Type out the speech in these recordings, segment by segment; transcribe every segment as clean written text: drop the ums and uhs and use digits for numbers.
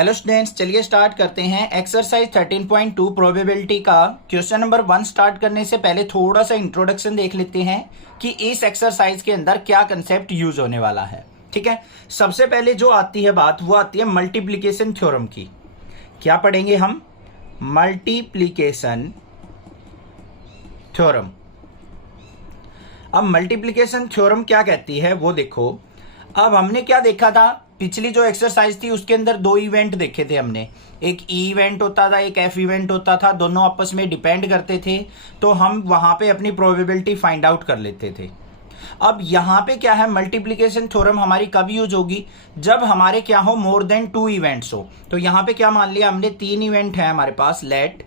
Hello students, चलिए start करते हैं। एक्सरसाइज 13.2 प्रोबेबिलिटी का क्वेश्चन नंबर 1 स्टार्ट करने से पहले थोड़ा सा इंट्रोडक्शन देख लेते हैं कि इस एक्सरसाइज के अंदर क्या कंसेप्ट यूज होने वाला है। ठीक है, सबसे पहले जो आती है बात वो आती है मल्टीप्लीकेशन थ्योरम की। क्या पढ़ेंगे हम? Multiplication theorem. अब मल्टीप्लीकेशन थ्योरम क्या कहती है वो देखो। अब हमने क्या देखा था, पिछली जो एक्सरसाइज थी उसके अंदर दो इवेंट देखे थे हमने। एक ई इवेंट होता था, एक एफ इवेंट होता था, दोनों आपस में डिपेंड करते थे, तो हम वहां पे अपनी प्रोबेबिलिटी फाइंड आउट कर लेते थे। अब यहां पे क्या है, मल्टीप्लीकेशन थ्योरम हमारी कब यूज होगी? जब हमारे क्या हो, मोर देन 2 इवेंट्स हो। तो यहां पे क्या मान लिया हमने, 3 इवेंट है हमारे पास। Let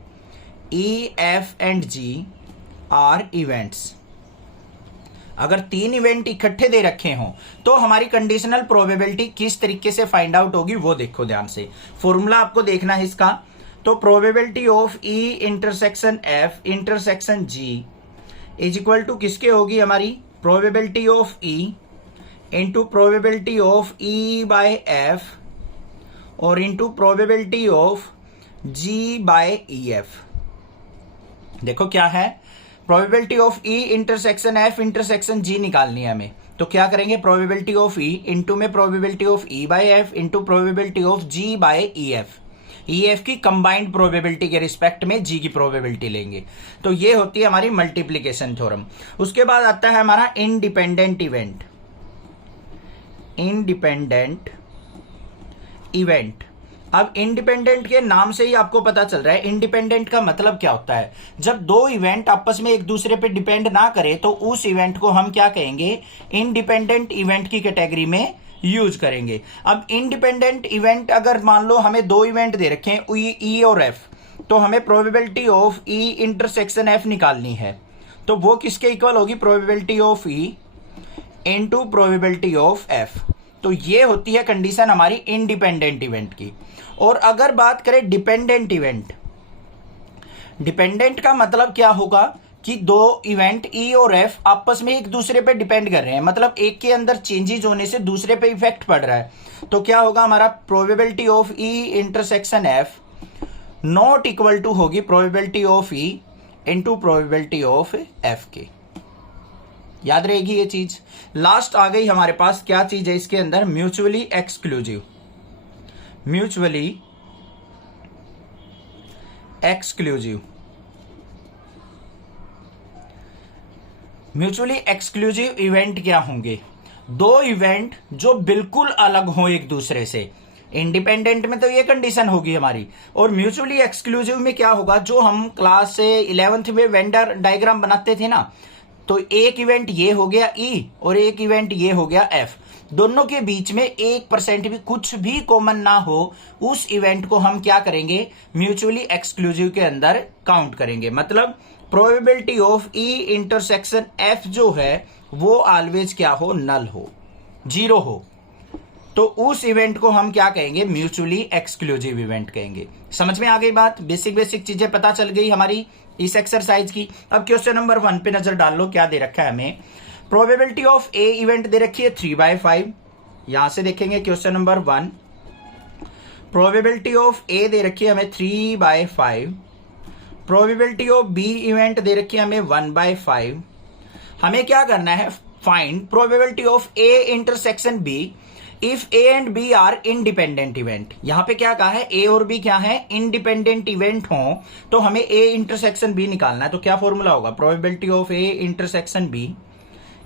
E F and G are events. अगर 3 इवेंट इकट्ठे दे रखे हों तो हमारी कंडीशनल प्रोबेबिलिटी किस तरीके से फाइंड आउट होगी वो देखो ध्यान से। फॉर्मूला आपको देखना है इसका। तो probability of E intersection F intersection G is equal to किसके होगी हमारी? Probability of E into probability of E by F और into probability of G by E F. देखो क्या है, probability of E intersection F intersection G निकालनी है हमें। तो क्या करेंगे, प्रोबेबिलिटी ऑफ ई इंटू में probability of E by F into probability of G by E F. E F की कंबाइंड प्रोबेबिलिटी के रिस्पेक्ट में जी की प्रोबेबिलिटी लेंगे। तो ये होती है हमारी मल्टीप्लीकेशन थ्योरम। उसके बाद आता है हमारा इंडिपेंडेंट इवेंट। Independent event. अब इंडिपेंडेंट के नाम से ही आपको पता चल रहा है इंडिपेंडेंट का मतलब क्या होता है। जब दो इवेंट आपस में एक दूसरे पे डिपेंड ना करे तो उस इवेंट को हम क्या कहेंगे, इंडिपेंडेंट इवेंट की कैटेगरी में यूज करेंगे। अब इंडिपेंडेंट इवेंट अगर मान लो हमें 2 इवेंट दे रखे हैं, ई और एफ, तो हमें probability of E intersection F निकालनी है। तो वो किसके इक्वल होगी? Probability of E into probability of F. तो ये होती है कंडीशन हमारी इंडिपेंडेंट इवेंट की। और अगर बात करें डिपेंडेंट इवेंट, डिपेंडेंट का मतलब क्या होगा कि 2 इवेंट ई और एफ आपस में एक दूसरे पे डिपेंड कर रहे हैं, मतलब एक के अंदर चेंजेस होने से दूसरे पे इफेक्ट पड़ रहा है। तो क्या होगा हमारा, probability of E intersection F not equal to होगी probability of E into probability of F के। याद रहेगी ये चीज। लास्ट आ गई हमारे पास, क्या चीज है इसके अंदर? Mutually exclusive. Mutually exclusive. Mutually exclusive event क्या होंगे? 2 इवेंट जो बिल्कुल अलग हो एक दूसरे से। इंडिपेंडेंट में तो ये कंडीशन होगी हमारी, और म्यूचुअली एक्सक्लूसिव में क्या होगा, जो हम क्लास से 11th में वेंडर डायग्राम बनाते थे ना, तो एक इवेंट ये हो गया ई और एक इवेंट ये हो गया एफ। दोनों के बीच में 1% भी कुछ भी कॉमन ना हो, उस इवेंट को हम क्या करेंगे, म्यूचुअली एक्सक्लूसिव के अंदर काउंट करेंगे। मतलब probability of E intersection F जो है वो ऑलवेज क्या हो, नल हो, 0 हो। तो उस इवेंट को हम क्या कहेंगे, म्यूचुअली एक्सक्लूसिव इवेंट कहेंगे। समझ में आ गई बात? बेसिक चीजें पता चल गई हमारी इस एक्सरसाइज की। अब क्वेश्चन नंबर 1 पे नजर डाल लो, क्या दे रखा है हमें। प्रोबेबिलिटी ऑफ ए इवेंट दे रखी है 3/5। यहां से देखेंगे question number 1, probability of A दे रखी है हमें 3/5। प्रोबेबिलिटी ऑफ बी इवेंट दे रखी है हमें 1/5। हमें क्या करना है, find probability of A intersection B if A and B are independent event. यहां पे क्या कहा है, ए और बी क्या है, इंडिपेंडेंट इवेंट हो, तो हमें ए इंटरसेक्शन बी निकालना है। तो क्या फॉर्मूला होगा, probability of A intersection B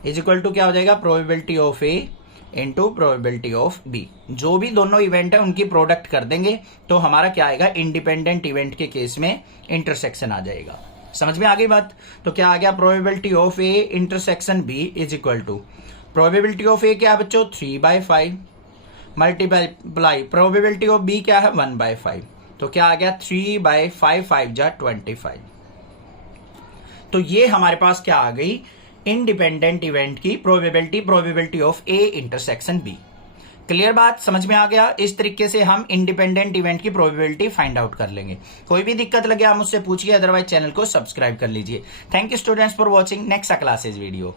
is equal to क्या हो जाएगा, probability of A into probability of B. जो भी दोनों इवेंट है उनकी प्रोडक्ट कर देंगे तो हमारा क्या आएगा, इंडिपेंडेंट इवेंट के केस में इंटरसेक्शन आ जाएगा। समझ में आ गई बात? तो क्या आ गया, probability of A intersection B is equal to probability of A क्या है बच्चों, 3/5 मल्टीप्लाई प्रोबेबिलिटी ऑफ बी क्या है, 1/5। तो क्या आ गया, 3/5 5 जा 25। तो ये हमारे पास क्या आ गई, इंडिपेंडेंट इवेंट की probability, probability of A intersection B. Clear बात? समझ में आ गया? इस तरीके से हम इंडिपेंडेंट इवेंट की प्रोबेबिलिटी फाइंड आउट कर लेंगे। कोई भी दिक्कत लगे आप मुझसे पूछिए, अदरवाइज चैनल को सब्सक्राइब कर लीजिए। Thank you students for watching. Next classes video.